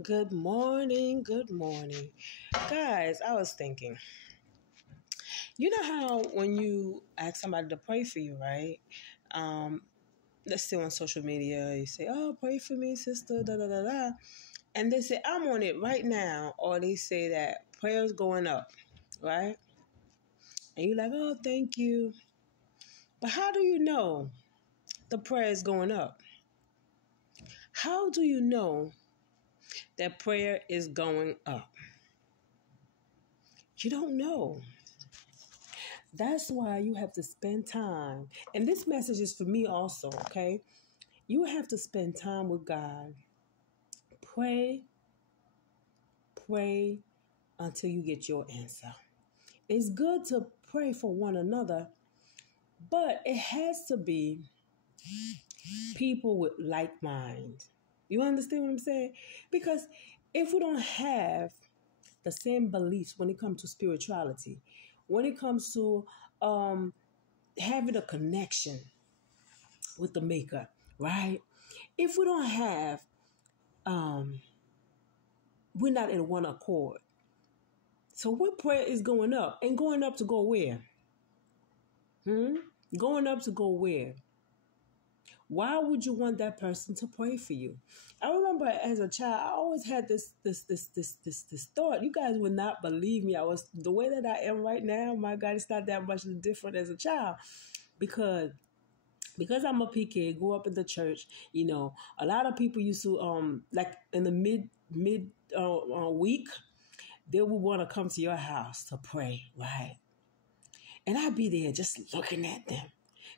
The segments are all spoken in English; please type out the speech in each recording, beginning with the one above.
Good morning. Good morning. Guys, I was thinking, you know how when you ask somebody to pray for you, right? Um, let's say on social media, you say, oh, pray for me, sister, da da da da. And they say, I'm on it right now. Or they say that prayer's going up, right? And you're like, oh, thank you. But how do you know the prayer is going up? How do you know that prayer is going up? You don't know. That's why you have to spend time. And this message is for me also, okay? You have to spend time with God. Pray, pray until you get your answer. It's good to pray for one another, but it has to be people with like minds. You understand what I'm saying? Because if we don't have the same beliefs when it comes to spirituality, when it comes to having a connection with the maker, right? If we don't have, we're not in one accord. So what prayer is going up? And going up to go where? Going up to go where? Why would you want that person to pray for you? I remember as a child, I always had this thought. You guys would not believe me. I was the way that I am right now. My God, it's not that much different as a child, because I'm a PK, grew up in the church. You know, a lot of people used to like in the mid week, they would want to come to your house to pray, right? And I'd be there just looking at them.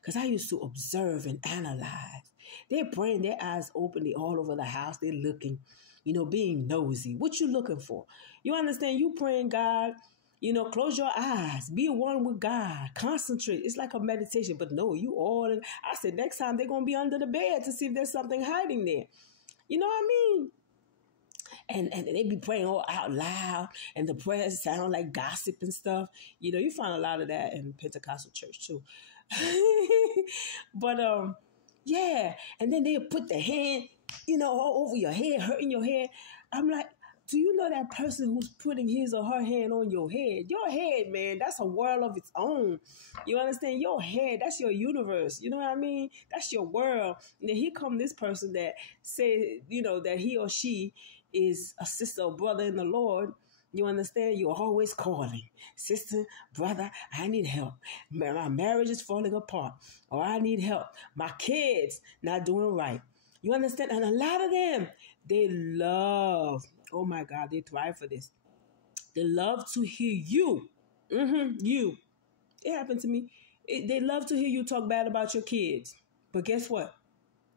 Because I used to observe and analyze. They're praying, their eyes open, they all over the house. They're looking, being nosy. What you looking for? You understand? You praying God, close your eyes. Be one with God. Concentrate. It's like a meditation. But no, you all. I said next time they're going to be under the bed to see if there's something hiding there. You know what I mean? And they be praying all out loud, and the prayers sound like gossip and stuff. You find a lot of that in Pentecostal church too. But yeah, and then they put the hand, all over your head, hurting your head. I'm like, do you know that person who's putting his or her hand on your head? Your head, man, that's a world of its own. You understand? Your head, that's your universe. You know what I mean? That's your world. And then here come this person that say, that he or she is a sister or brother in the Lord. You understand? You're always calling. Sister, brother, I need help. My marriage is falling apart. Or I need help. My kids not doing right. You understand? And a lot of them, they love, oh my God, they thrive for this. They love to hear you. You. It happened to me. They love to hear you talk bad about your kids. But guess what?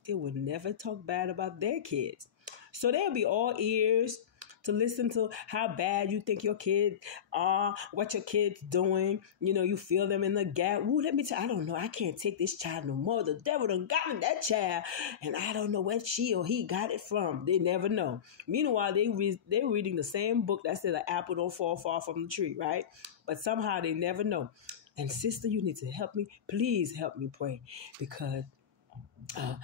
They would never talk bad about their kids. So they'll be all ears to listen to how bad you think your kids are, what your kids doing. You feel them in the gap. Ooh, let me tell you, I don't know. I can't take this child no more. The devil done got that child, and I don't know where she or he got it from. They never know. Meanwhile, they're reading the same book that said the apple don't fall far from the tree, right? But somehow they never know. And sister, you need to help me. Please help me pray, because a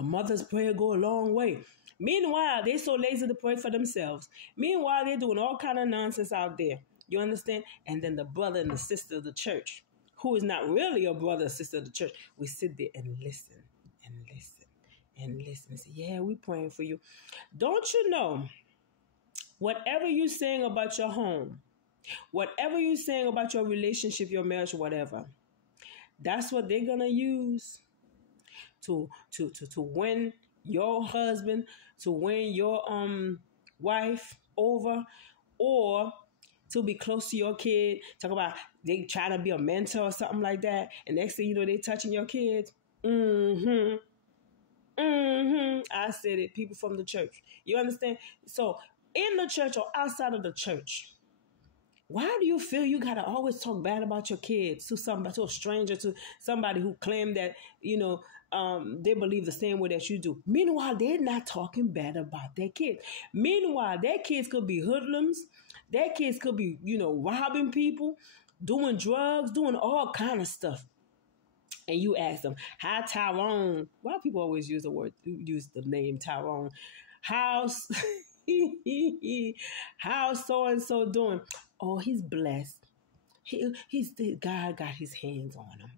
mother's prayer go a long way. Meanwhile, they're so lazy to pray for themselves. Meanwhile, they're doing all kind of nonsense out there. You understand? And then the brother and the sister of the church, who is not really a brother or sister of the church, we sit there and listen and listen and listen and say, yeah, we praying for you. Don't you know, whatever you're saying about your home, whatever you're saying about your relationship, your marriage, whatever, that's what they're going to use to win your husband, to win your wife over, or to be close to your kid. Talk about they trying to be a mentor or something like that, and next thing you know, they touching your kids. I said it. People from the church. You understand? So in the church or outside of the church, why do you feel you gotta always talk bad about your kids to somebody, to a stranger, to somebody who claim that they believe the same way that you do? Meanwhile, they're not talking bad about their kids. Meanwhile, their kids could be hoodlums. Their kids could be, robbing people, doing drugs, doing all kind of stuff. And you ask them, how Tyrone? Why people always use the name Tyrone? How's How's so and so doing? Oh, he's blessed. He's God got his hands on him.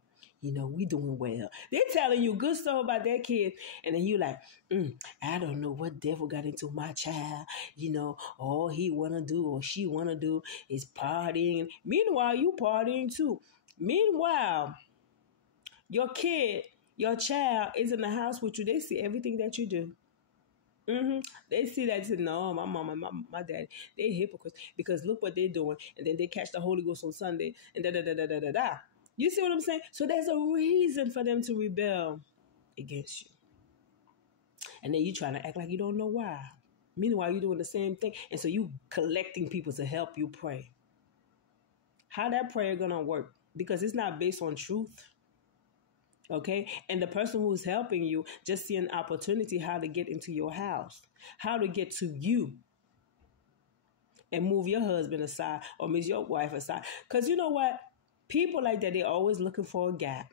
You know, we doing well. They're telling you good stuff about their kid, and then you like, I don't know what devil got into my child. You know, all he wanna do or she wanna do is partying. Meanwhile, you partying too. Meanwhile, your kid, your child is in the house with you. They see everything that you do. They see that and say, no, my mom and my dad, they hypocrites because look what they're doing. And then they catch the Holy Ghost on Sunday and da da da da da da da. You see what I'm saying? So there's a reason for them to rebel against you. And then you trying to act like you don't know why. Meanwhile, you're doing the same thing. And so you collecting people to help you pray. How that prayer gonna work? Because it's not based on truth. Okay, and the person who's helping you just see an opportunity how to get into your house, how to get to you and move your husband aside or move your wife aside. Because you know what? People like that, they're always looking for a gap.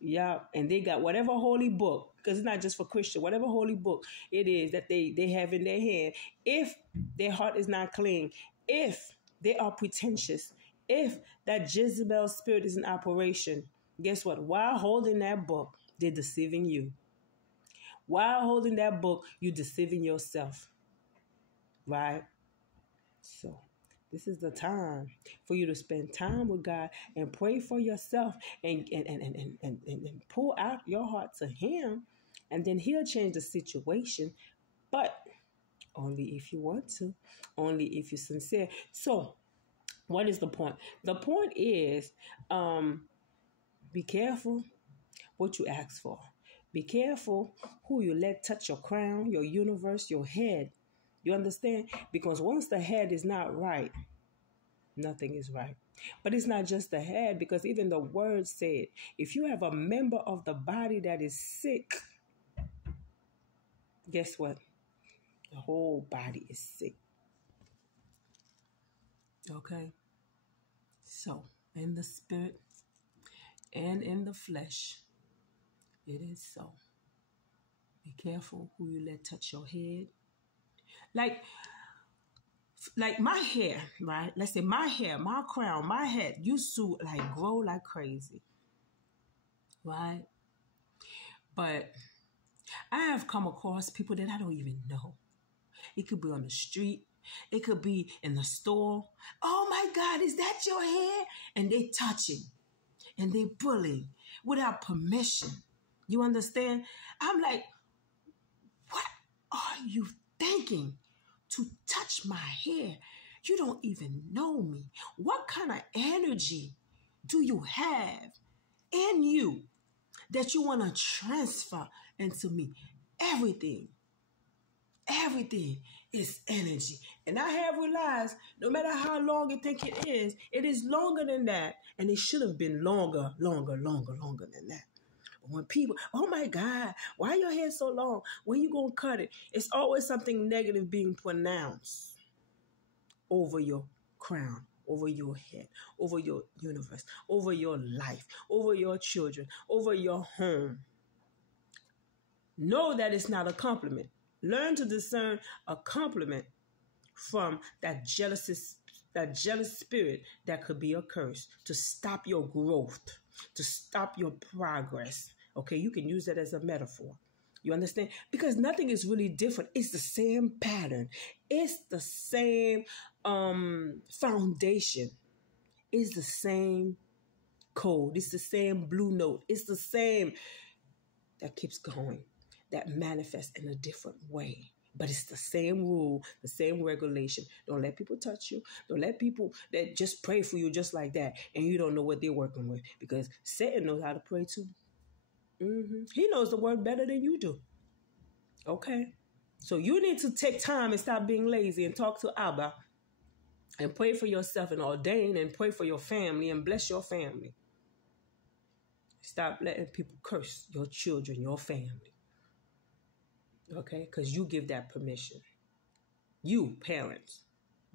Yeah, and they got whatever holy book, because it's not just for Christian, whatever holy book it is that they have in their hand. If their heart is not clean, if they are pretentious, if that Jezebel spirit is in operation, guess what? While holding that book, they're deceiving you. While holding that book, you're deceiving yourself. Right? So this is the time for you to spend time with God and pray for yourself and pull out your heart to Him, and then He'll change the situation. But only if you want to, only if you're sincere. So what is the point? The point is, be careful what you ask for. Be careful who you let touch your crown, your universe, your head. You understand? Because once the head is not right, nothing is right. But it's not just the head, because even the word said, if you have a member of the body that is sick, guess what? The whole body is sick. Okay? So, in the spirit and in the flesh, it is so. Be careful who you let touch your head. Like my hair, right? Let's say my hair, my crown, my head used to like grow like crazy, right? But I have come across people that I don't even know. It could be on the street. It could be in the store. Oh my God, is that your hair? And they touching and they pulling without permission. You understand? I'm like, what are you thinking to touch my hair? You don't even know me. What kind of energy do you have in you that you want to transfer into me? Everything is energy. And I have realized no matter how long you think it is longer than that. And it should have been longer than that. When people, oh my God, why your hair so long? When you gonna cut it? It's always something negative being pronounced over your crown, over your head, over your universe, over your life, over your children, over your home. Know that it's not a compliment. Learn to discern a compliment from that jealous spirit that could be a curse to stop your growth, to stop your progress. Okay, you can use that as a metaphor. You understand? Because nothing is really different. It's the same pattern. It's the same foundation. It's the same code. It's the same blue note. It's the same that keeps going, that manifests in a different way. But it's the same rule, the same regulation. Don't let people touch you. Don't let people that just pray for you just like that, and you don't know what they're working with. Because Satan knows how to pray too. He knows the word better than you do. Okay? So you need to take time and stop being lazy and talk to Abba and pray for yourself and ordain and pray for your family and bless your family. Stop letting people curse your children, your family. Okay? Because you give that permission. You, parents,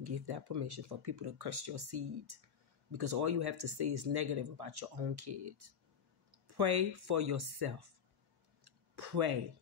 give that permission for people to curse your seeds. Because all you have to say is negative about your own kids. Pray for yourself. Pray.